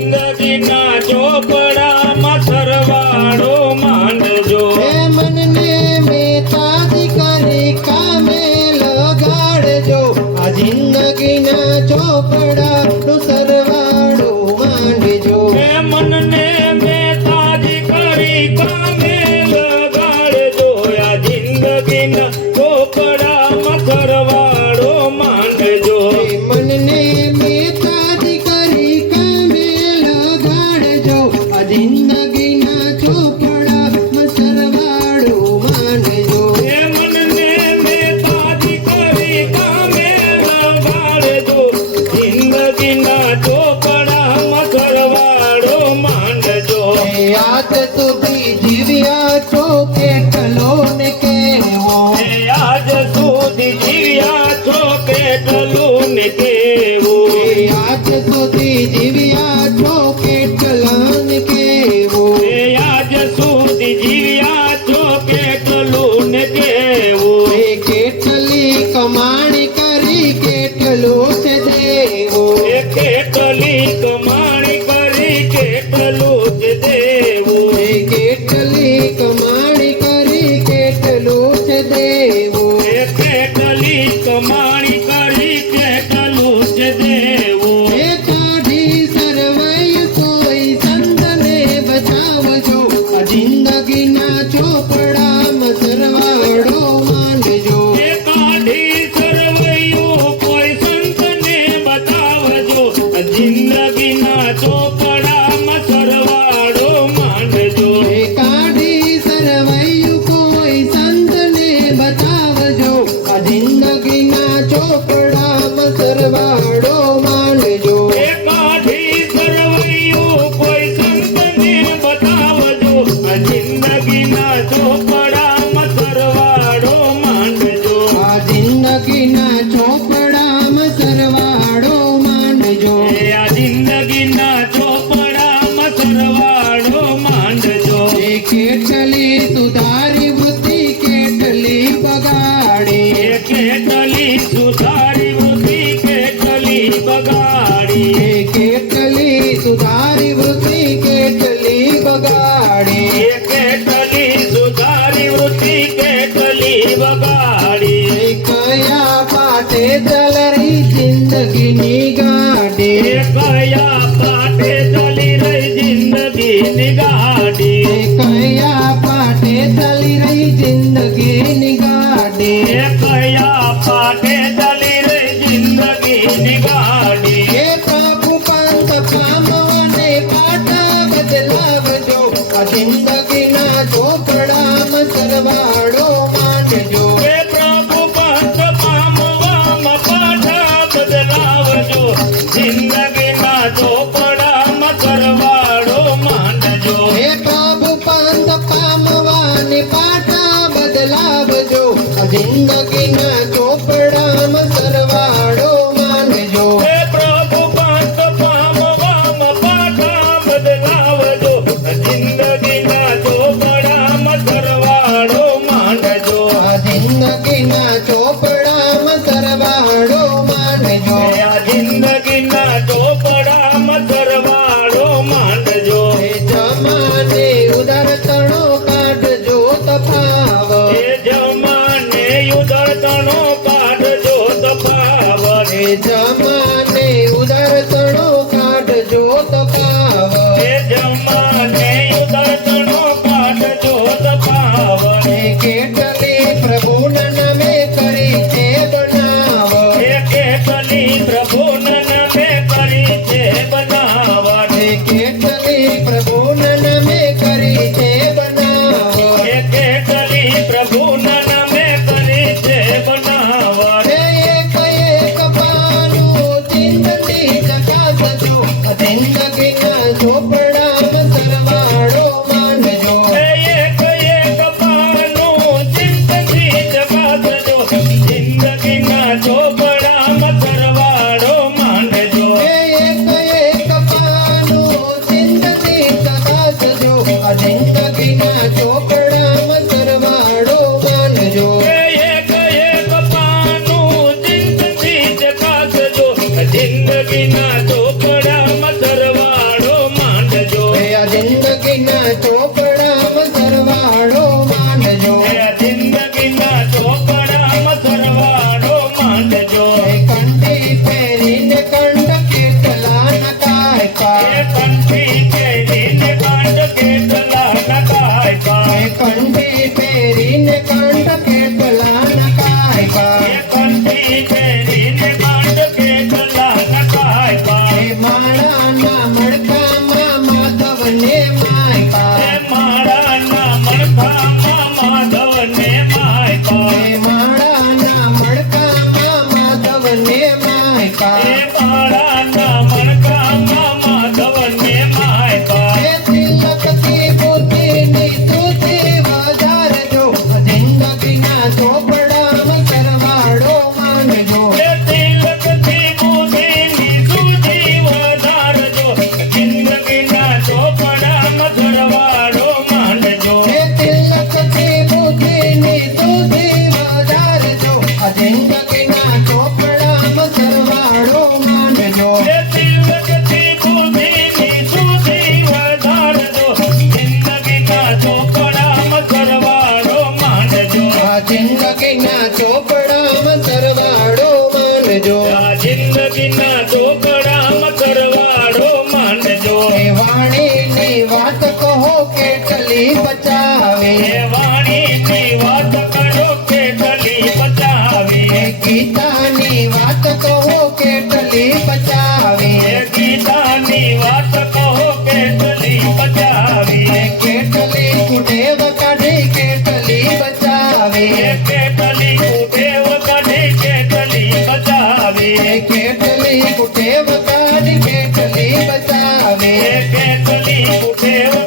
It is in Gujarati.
જિંદગીના ચોપડામાં સરવાળો માંડજો. મનને મેતાજી કરી કામે લગાડજો. આ જિંદગીના ચોપડાનો સરવાળો માંડજો. મનને મેતાજી કરી કામે લગાડજો. આ જિંદગીના ચોપડામાં સરવાળો માંડજો. મનને મેતાજી કરી કામે લગાડજો. આ જિંદગીના ચોપડામાં સરવાળો માંડજો. મનને મેતાજી કરી કામે લગાડજો. જિંદગીના ચોપડામાં સરવાળો માંડજો. આજ સુધી જીવ્યા છો કેટલો ને કેવો. આજ સુધી જીવ્યા છો કેટલું ને કેવું. આજ સુધી જીવ્યા છો કેટલા ને કેવો. આજ સુધી જીવ્યા છો કેટલું ને કેવું. કેટલી કમાણી કરી કેટલો છે દેવો. કેટલી કમાણી કરી કેટલું જ દેવું. કેટલી કમાણી કરી કેટલો છે દેવો. કેટલી કમાણી કરી કેટલું જ દેવું. કાઢી સરવૈયું કોઈ સંતને બચાવજો. આ જિંદગીના ચોપડામાં સરવાળો માંડજો. કાઢી સરવૈયું કોઈ સંતને બતાવજો. જિંદગીના ચોપડામાં સરવાળો માંડજો. કાઢી સરવૈયું કોઈ સંતને બતાવજો. આ જિંદગીના ચોપડામાં સરવાળો માંડજો. કાઢી સરવૈયું કોઈ સંતને બતાવજો. જિંદગીના ચોપડામાં સરવાળો માંડજો. આ જિંદગીના ચોપડામાં સરવાળો માંડજો. આ જિંદગીના ચોપડામાં સરવાળો માંડજો. કેટલી સુધારી વૃત્તિ કેટલી બગાડી. કેટલી સુધારી વૃત્તિ કેટલી બગાડી. કેટલી સુધારી વૃત્તિ કેટલી બગાડી. કેટલી સુધારી વૃત્તિ કેટલી બગાડી. કયા પાટે ચલરી જિંદગીની ગાડી. કયા પાટે ચાલી રહી જિંદગીની ગાડી. કયા પાટે ચાલી રહી જિંદગીની ગાડી. કયા પાટે ચાલી રહી જિંદગીની ગાડી. એ પ્રભુ પંથ પામવાને પાટા બદલાવજો. આ જિંદગીના ચોપડામાં સરવાળો માંડજો. હે પ્રભુ પંથ પામવામાં પાછા બદલાવજો. જિંદગીના ચોપડામાં સરવાળો માંડજો. હે પ્રભુ પંથ પામવાને પાટા બદલાવજો. આ જિંદગીના ચોપડામાં સરવાળો માંડજો. હે પ્રભુ પંથ પામવામાં પાછા બદલાવજો. જિંદગીના ચોપડામાં સરવાળો માંડજો. આ જિંદગીના ચોપડામાં સરવાળો માંડજો. આ જિંદગીના ચોપડામાં સરવાળો માંડજો. એ જમાને ઉદારતણો કાઢજો તફાવ. એ જમાને ઉદરતણો કાઢજો તફાવત. એ જમાને ઉદારતણો કાઢજો તફાવ. એ જમાને ઉદરતણો કાઢજો તફાવત. કેટલી પ્રભુના નામે કરી છે બનાવ. એ કેટલી પ્રભુના નામે કરી છે બનાવટ. કેટલી પ્રભુના નામે કરી છે બનાવ. એ કેટલી પ્રભુના નામે કરી છે બનાવટ. એક એક પાનું જિંદગી ચકાસજો. જિંદગીના ચોપડામાં સરવાળો માંડજો. એક એક પાનું જિંદગી ચકાસજો. જિંદગીના ચોપડામાં સરવાળો માંડજો. એક એક પાનું જિંદગી ચકાસજો. જિંદગીના ચોપડામાં સરવાળો માંડજો. એક એક પાનું જિંદગી ચકાસજો. જિંદગીના ચોપડામાં સરવાળો મણકામાં માધવને માયકા એ માળાના મણકામાં માધવને માયકા એ માળાના મણકામાં માધવને માયકા એ માળાના મણકામાં માધવને માયકા એ તિલકથી બુદ્ધિની શુદ્ધિ વધારજો જિંદગીના ચોપડામાં સરવાળો માનજો એ તિલકથી બુદ્ધિની શુદ્ધિ વધારજો જિંદગીના ચોપડામાં સરવાળો માનજો એ તિલકથી બુદ્ધિની શુદ્ધિ વધારજો જિંદગીના ચોપડામાં સરવાળો માનજો એ તિલકથી બુદ્ધિની શુદ્ધિ વધારજો જિંદગીના ચોપડામાં સરવાળો માનજો જિંદગીના ચોપડામાં સરવાળો માનજો આ જિંદગીના ચોપડામાં સરવાળો માનજો એ વાણીની વાત કહો કેટલી બચાવે એ વાણીની વાત કરો કેટલી બચાવી એ ગીતાની વાત કહો કેટલી બચાવે એ ગીતાની વાત કહો કેટલી બચાવી એ કેટલી કુટેવ કાઢી કેટલી બચાવે એ કેટલી કુટેવ કાઢી કેટલી બચાવી એ કેટલી કુટેવ કાઢી કેટલી બચાવે એ કેટલી કુટેવ